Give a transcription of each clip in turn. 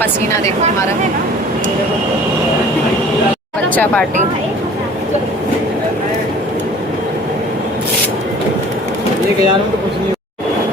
पसीना देखो हमारा। बच्चा पार्टी। तो कुछ नहीं,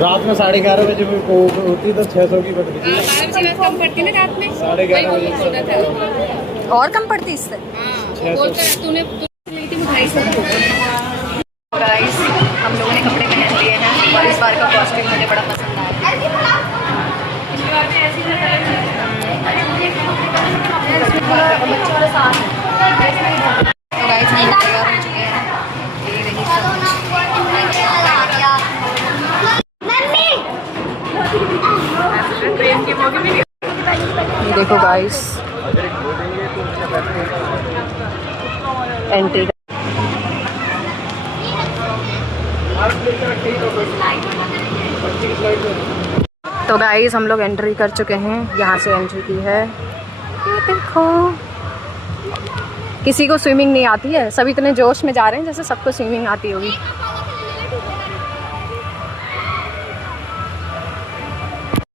रात में 11:30 बजे होती तो 600 की पड़ती थी। कम पड़ती ना रात में, 11:30 बजे और कम पड़ती इससे। तूने गाइस हम लोगों ने कपड़े पहन लिए हैं और इस बार का कॉस्ट्यूम मुझे बड़ा पसंद आया। तो गाइस हम तैयार हो चुके हैं। ये देखो गाइस एंट्री। तो गाइस हम लोग एंट्री कर चुके हैं, यहाँ से एंट्री की है। ये देखो किसी को स्विमिंग नहीं आती है, सब इतने जोश में जा रहे हैं जैसे सबको स्विमिंग आती होगी।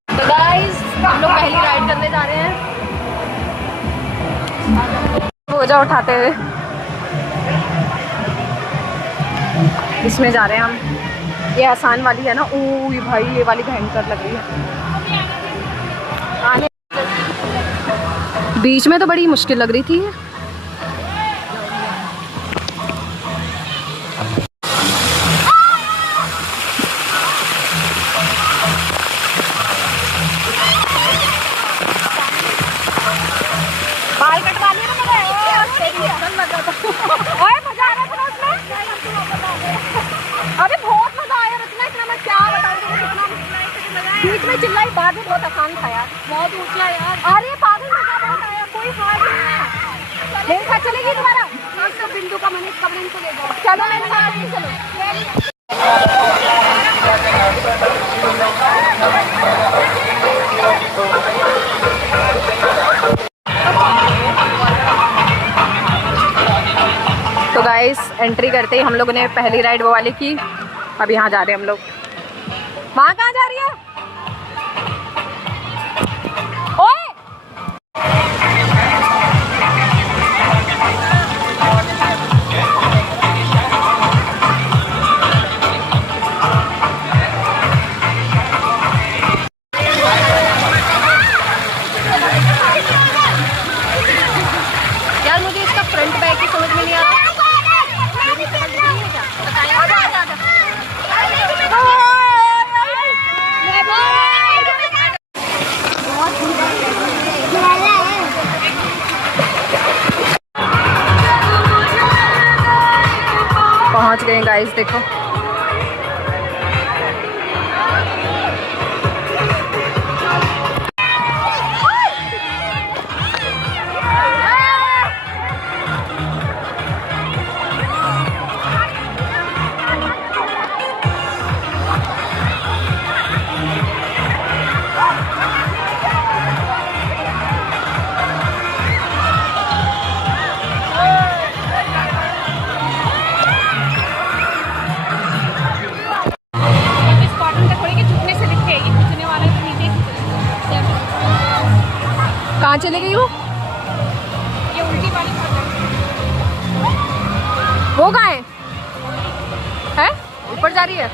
तो गाइस हम लोग पहली राइड करने जा रहे हैं, बोझा उठाते हुए इसमें जा रहे हैं हम। ये आसान वाली है ना, ओ ये भाई ये वाली भयंकर लग रही है। आने बीच में तो बड़ी मुश्किल लग रही थी। बाल कटवा लिए ना मैंने, ओए मजा आ रहा था उसमें। अरे बहुत मजा आया रचना, इतना मैं क्या बताऊं तुम्हें, कितना बीच में चिल्लाई, बाद में बहुत आसान था यार, बहुत ऊंचा यार। अरे पागल मजा बहुत आया, कोई हार्ड नहीं है। मेरे साथ चलेगी तुम्हारा तो बिंदु का मनीष कमरिंग को ले जाओ। चलो मेरे साथ नहीं, चलो। तो गाइस एंट्री करते ही हम लोगों ने पहली राइड वो वाली की। अब यहाँ जा रहे हैं हम लोग। वहाँ कहाँ जा रही है? ओए यार मुझे इसका फ्रंट बैक ही समझ में नहीं आ रहा। पहुंच गए गाइस, देखो कहाँ चले गई वो? ये उल्टी वाली वो कहाँ है? ऊपर जा रही है।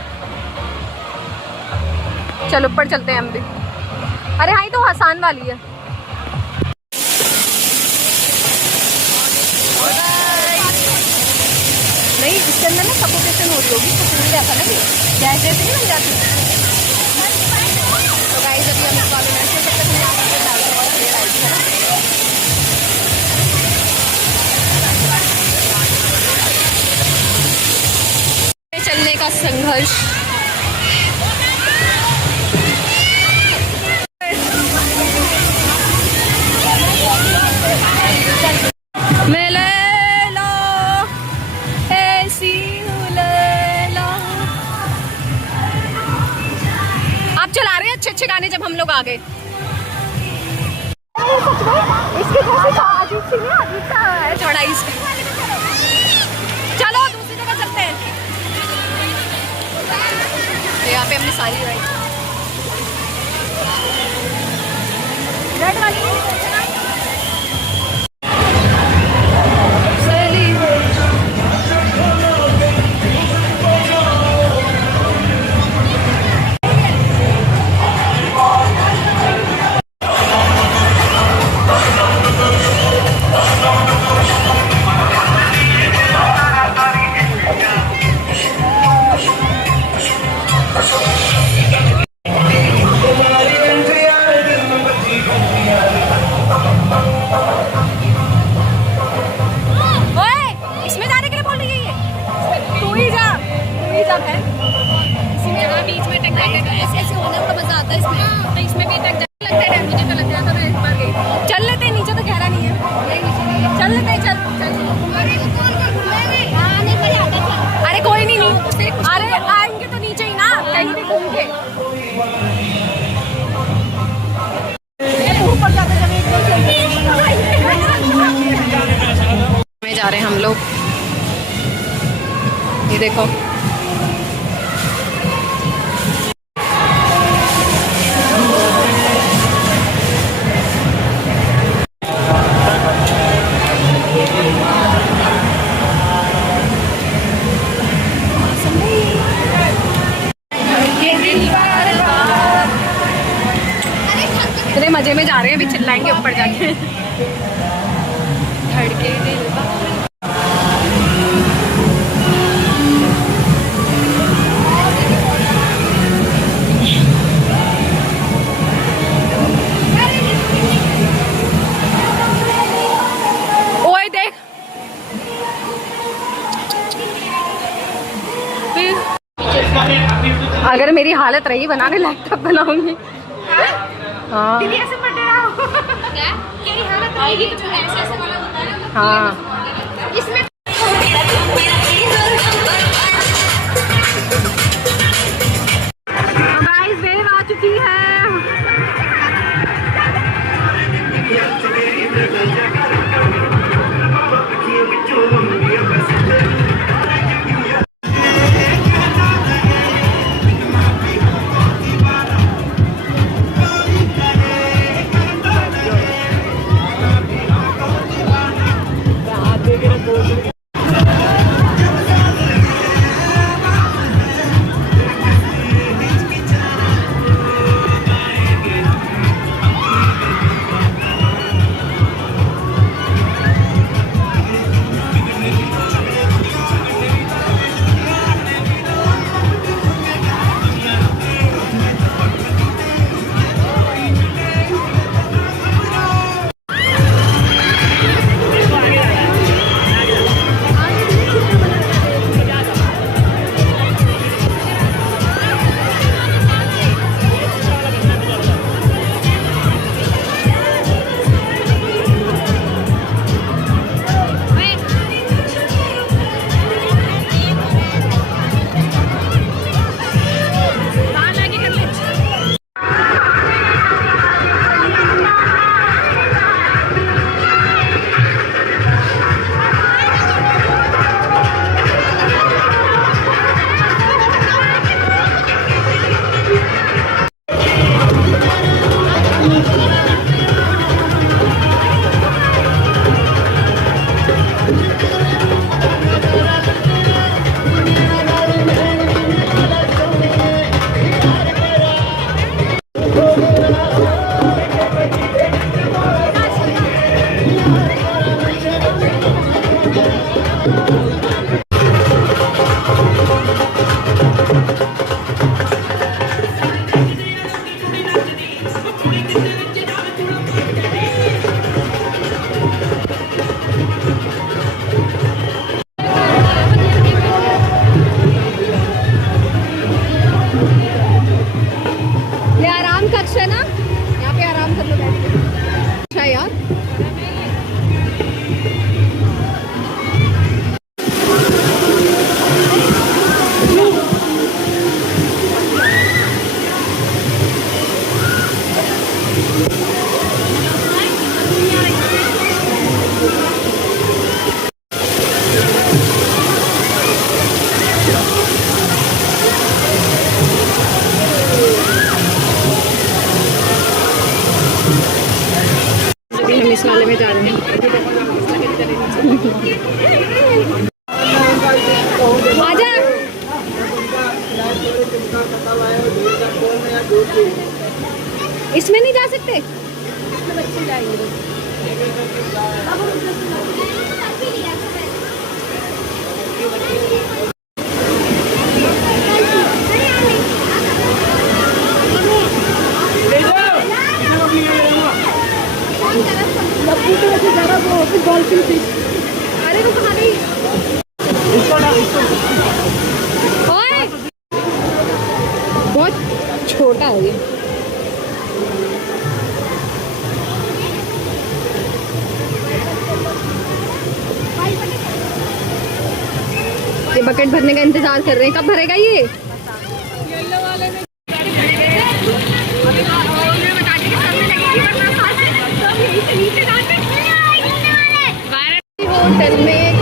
चल ऊपर चलते हैं हम भी। अरे हाँ, ये तो आसान वाली है। नहीं इसके अंदर ना सफोकेशन हो रही होगी, तो फूल जाता ना, गैस जैसे नहीं बन जाती। तो गाइस अभी हम इस वाले में से तब तक मैं आपको डाल दूँगा ये राइड है ना। चलने का संघर्ष। आप चला रहे हैं अच्छे अच्छे गाने जब हम लोग आ गए। चढ़ाई चलो दूसरी जगह चलते हैं। यहाँ पे हमने सारी राइड रेड वाली देखो इतने मजे में जा रहे हैं, अभी चिल्लाएंगे ऊपर जाके। धड़के दिल ओए देख अगर मेरी हालत रही बनाने लैपटॉप बनाऊंगी। हाँ दीदी ऐसे मत डराओ। क्या तेरी हालत आएगी तो ऐसे ऐसे वाला होता है ना। हाँ इसमें गाइस वेव आ चुकी है। इस वाले में जा रहे हैं। आजा। इसमें नहीं जा सकते, इसमें बच्चे जाएंगे। अरे वो कहाँ गई? ओए! बहुत छोटा है ये। ये बकेट भरने का इंतजार कर रहे हैं, कब भरेगा ये? येलो वाले में होटल में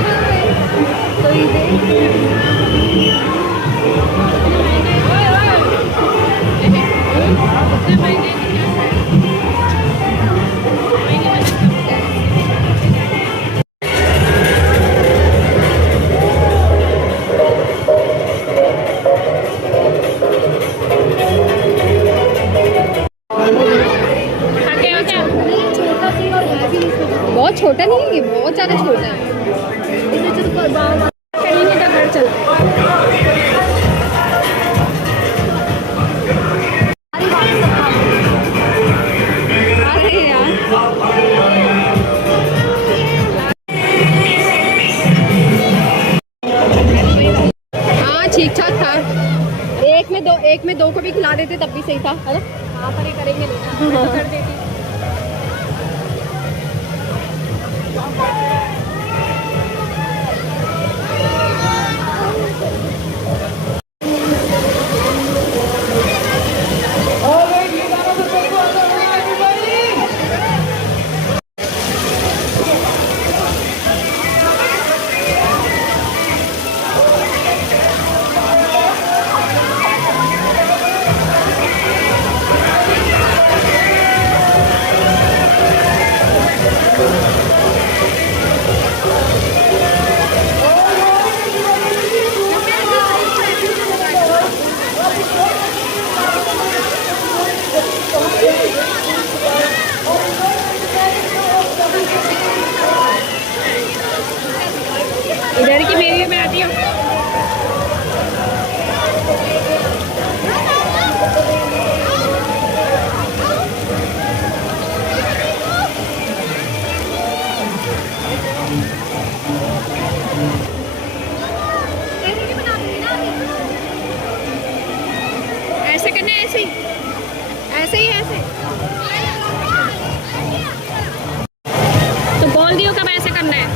कोई बहुत छोटा नहीं है ये, बहुत ज़्यादा छोटा है। इसे तो करेंगे तो घर चलते। अरे यार हाँ ठीक ठाक था। एक में दो को भी खिला देते तब भी सही था, है ना? हाँ पर ये करेंगे नहीं ना, कर देती। इधर की मेरी भी बनाती हूँ। ऐसे करना है, ऐसे ही ऐसे तो बोल दियो कब ऐसे करना है।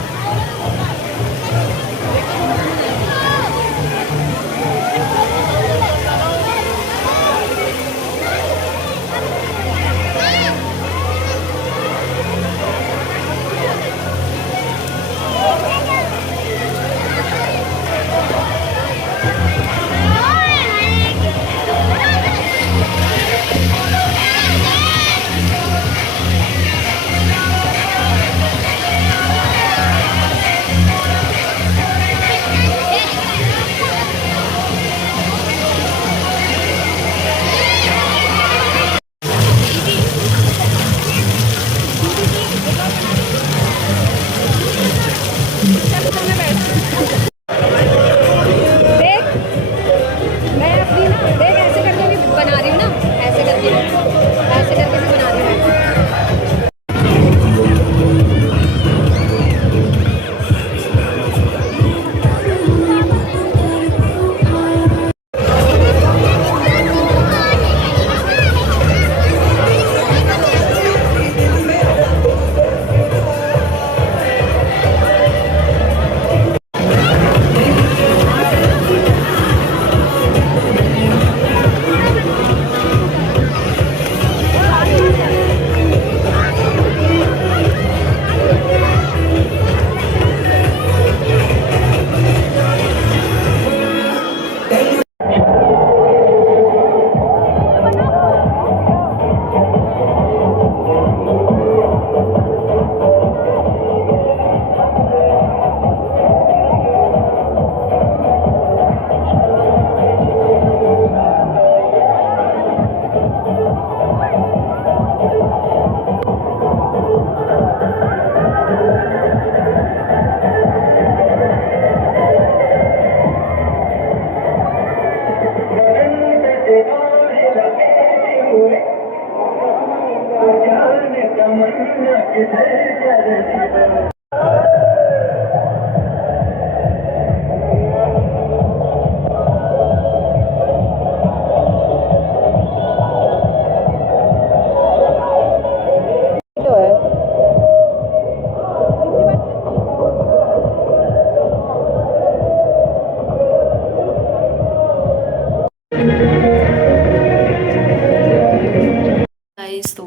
गाइस तो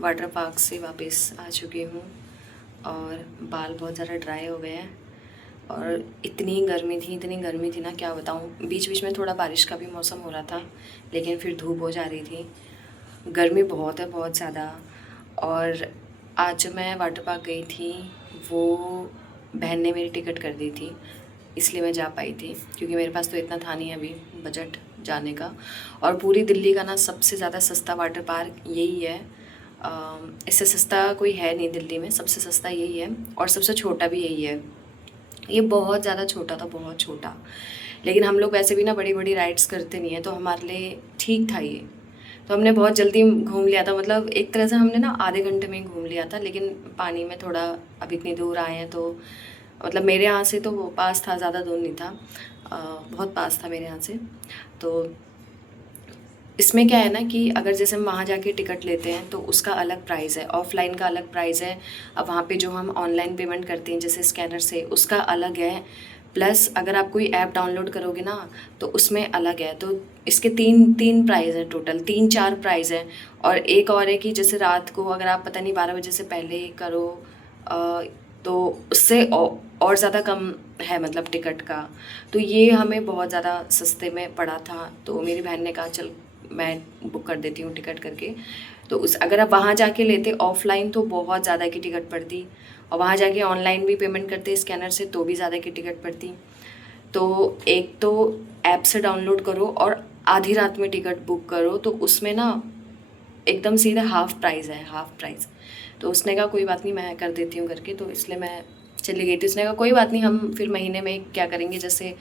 वाटर पार्क से वापस आ चुकी हूँ और बाल बहुत ज़्यादा ड्राई हो गए हैं और इतनी गर्मी थी ना, क्या बताऊँ। बीच बीच में थोड़ा बारिश का भी मौसम हो रहा था, लेकिन फिर धूप हो जा रही थी। गर्मी बहुत है, बहुत ज़्यादा। और आज मैं वाटर पार्क गई थी, वो बहन ने मेरी टिकट कर दी थी, इसलिए मैं जा पाई थी, क्योंकि मेरे पास तो इतना था नहीं अभी बजट जाने का। और पूरी दिल्ली का ना सबसे ज़्यादा सस्ता वाटर पार्क यही है, इससे सस्ता कोई है नहीं दिल्ली में, सबसे सस्ता यही है और सबसे छोटा भी यही है। ये बहुत ज़्यादा छोटा था, बहुत छोटा, लेकिन हम लोग वैसे भी ना बड़ी बड़ी राइड्स करते नहीं हैं, तो हमारे लिए ठीक था ये। तो हमने बहुत जल्दी घूम लिया था, मतलब एक तरह से हमने ना आधे घंटे में ही घूम लिया था। लेकिन पानी में थोड़ा, अब इतनी दूर आए हैं तो मतलब मेरे यहाँ से तो वो पास था, ज़्यादा दूर नहीं था, बहुत पास था मेरे यहाँ से। तो इसमें क्या है ना कि अगर जैसे हम वहाँ जाके टिकट लेते हैं तो उसका अलग प्राइस है, ऑफलाइन का अलग प्राइस है। अब वहाँ पे जो हम ऑनलाइन पेमेंट करते हैं जैसे स्कैनर से, उसका अलग है। प्लस अगर आप कोई ऐप डाउनलोड करोगे ना तो उसमें अलग है। तो इसके तीन प्राइस है, टोटल 3-4 प्राइस है। और एक और है कि जैसे रात को अगर आप पता नहीं 12 बजे से पहले करो तो उससे और ज़्यादा कम है, मतलब टिकट का। तो ये हमें बहुत ज़्यादा सस्ते में पड़ा था। तो मेरी बहन ने कहा चल मैं बुक कर देती हूँ टिकट करके। तो उस अगर आप वहाँ जाके लेते ऑफलाइन तो बहुत ज़्यादा की टिकट पड़ती, और वहाँ जाके ऑनलाइन भी पेमेंट करते स्कैनर से तो भी ज़्यादा की टिकट पड़ती। तो एक तो ऐप से डाउनलोड करो और आधी रात में टिकट बुक करो, तो उसमें ना एकदम सीधा हाफ़ प्राइस है, हाफ़ प्राइस। तो उसने कहा कोई बात नहीं मैं कर देती हूँ करके, तो इसलिए मैं चली गई थी। उसने कहा कोई बात नहीं, हम फिर महीने में क्या करेंगे, जैसे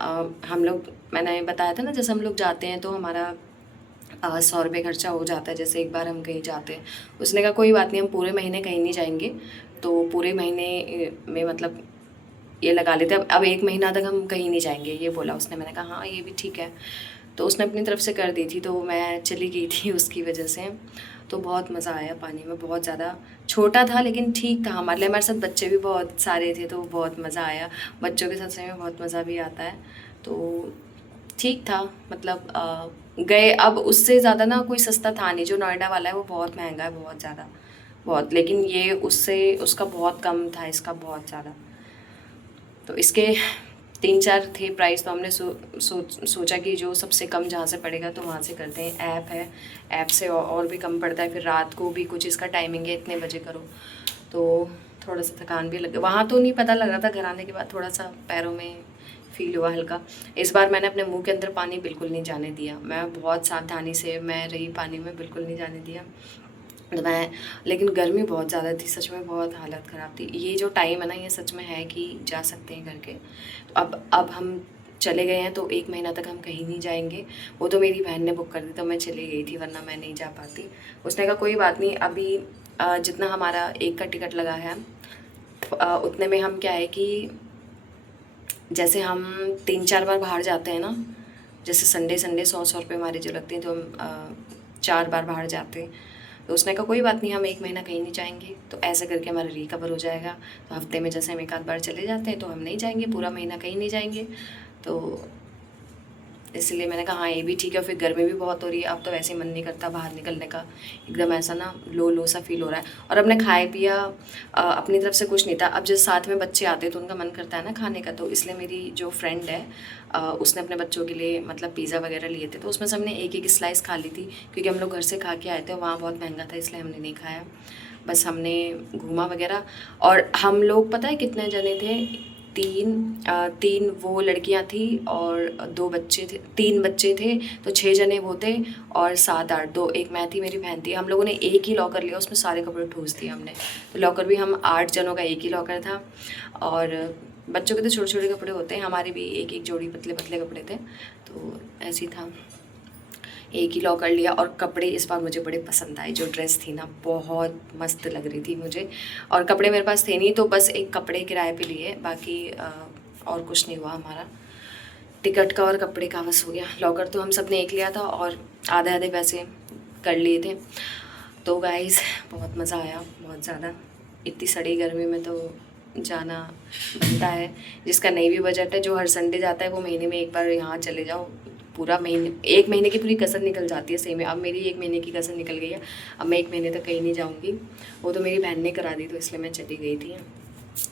हम लोग, मैंने बताया था ना जैसे हम लोग जाते हैं तो हमारा 100 रुपये खर्चा हो जाता है जैसे एक बार हम कहीं जाते हैं। उसने कहा कोई बात नहीं, हम पूरे महीने कहीं नहीं जाएंगे, तो पूरे महीने में मतलब ये लगा लेते हैं, अब 1 महीना तक हम कहीं नहीं जाएंगे, ये बोला उसने। मैंने कहा हाँ ये भी ठीक है। तो उसने अपनी तरफ से कर दी थी, तो मैं चली गई थी उसकी वजह से। तो बहुत मज़ा आया पानी में, बहुत ज़्यादा। छोटा था लेकिन ठीक था हमारे लिए, हमारे साथ बच्चे भी बहुत सारे थे तो बहुत मज़ा आया। बच्चों के साथ सही में बहुत मज़ा भी आता है। तो ठीक था, मतलब गए। अब उससे ज़्यादा ना कोई सस्ता था नहीं, जो नोएडा वाला है वो बहुत महंगा है, बहुत ज़्यादा, बहुत। लेकिन ये उससे उसका बहुत कम था, इसका बहुत ज़्यादा। तो इसके 3-4 थे प्राइस, तो हमने सोचा कि जो सबसे कम जहाँ से पड़ेगा तो वहाँ से करते हैं। ऐप है, ऐप से और भी कम पड़ता है। फिर रात को भी कुछ इसका टाइमिंग है, इतने बजे करो। तो थोड़ा सा थकान भी लगे, वहाँ तो नहीं पता लग रहा था, घर आने के बाद थोड़ा सा पैरों में फील हुआ हल्का। इस बार मैंने अपने मुंह के अंदर पानी बिल्कुल नहीं जाने दिया, मैं बहुत सावधानी से मैं रही, पानी में बिल्कुल नहीं जाने दिया। तो मैं, लेकिन गर्मी बहुत ज़्यादा थी, सच में बहुत हालत ख़राब थी। ये जो टाइम है ना, ये सच में है कि जा सकते हैं करके। तो अब हम चले गए हैं तो 1 महीना तक हम कहीं नहीं जाएंगे। वो तो मेरी बहन ने बुक कर दी तो मैं चली गई थी, वरना मैं नहीं जा पाती। उसने कहा कोई बात नहीं, अभी जितना हमारा एक का टिकट लगा है उतने में हम क्या है कि जैसे हम 3-4 बार बाहर जाते हैं ना, जैसे संडे 100 रुपये हमारे जो लगते हैं, तो हम 4 बार बाहर जाते हैं। तो उसने कहा कोई बात नहीं, हम 1 महीना कहीं नहीं जाएंगे, तो ऐसे करके हमारा रिकवर हो जाएगा। तो हफ्ते में जैसे हम 1 आध बार चले जाते हैं तो हम नहीं जाएंगे, पूरा महीना कहीं नहीं जाएंगे। तो इसलिए मैंने कहा हाँ ये भी ठीक है। फिर गर्मी भी बहुत हो रही है, अब तो वैसे ही मन नहीं करता बाहर निकलने का, एकदम ऐसा ना लो सा फील हो रहा है। और हमने खाए पिया अपनी तरफ से कुछ नहीं था। अब जैसे साथ में बच्चे आते हैं तो उनका मन करता है ना खाने का, तो इसलिए मेरी जो फ्रेंड है उसने अपने बच्चों के लिए मतलब पिज़्ज़ा वगैरह लिए थे, तो उसमें से हमने एक स्लाइस खा ली थी, क्योंकि हम लोग घर से खा के आए थे, वहाँ बहुत महंगा था इसलिए हमने नहीं खाया। बस हमने घूमा वगैरह। और हम लोग पता है कितने जने थे, 3 वो लड़कियां थी और 2 बच्चे थे, 3 बच्चे थे, तो 6 जने वो थे, और 7-8, 2 एक मैं थी, मेरी बहन थी। हम लोगों ने एक ही लॉकर लिया, उसमें सारे कपड़े ठूस दिए हमने। तो लॉकर भी हम 8 जनों का एक ही लॉकर था, और बच्चों के तो छोटे छोटे कपड़े होते हैं, हमारे भी एक जोड़ी पतले पतले कपड़े थे, तो ऐसे ही था, एक ही लॉकर लिया। और कपड़े इस बार मुझे बड़े पसंद आए, जो ड्रेस थी ना बहुत मस्त लग रही थी मुझे, और कपड़े मेरे पास थे नहीं, तो बस एक कपड़े किराए पे लिए, बाकी और कुछ नहीं हुआ हमारा। टिकट का और कपड़े का बस हो गया। लॉकर तो हम सब ने एक लिया था और आधे आधे पैसे कर लिए थे। तो गाइस बहुत मज़ा आया, बहुत ज़्यादा। इतनी सड़ी गर्मी में तो जाना बनता है, जिसका नहीं भी बजट है, जो हर संडे जाता है वो महीने में एक बार यहाँ चले जाओ, पूरा महीने 1 महीने की पूरी कसर निकल जाती है सही में। अब मेरी 1 महीने की कसर निकल गई है, अब मैं 1 महीने तक कहीं नहीं जाऊँगी। वो तो मेरी बहन ने करा दी तो इसलिए मैं चली गई थी।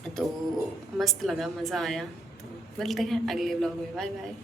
तो मस्त लगा, मज़ा आया। तो मिलते हैं अगले व्लॉग में, बाय बाय।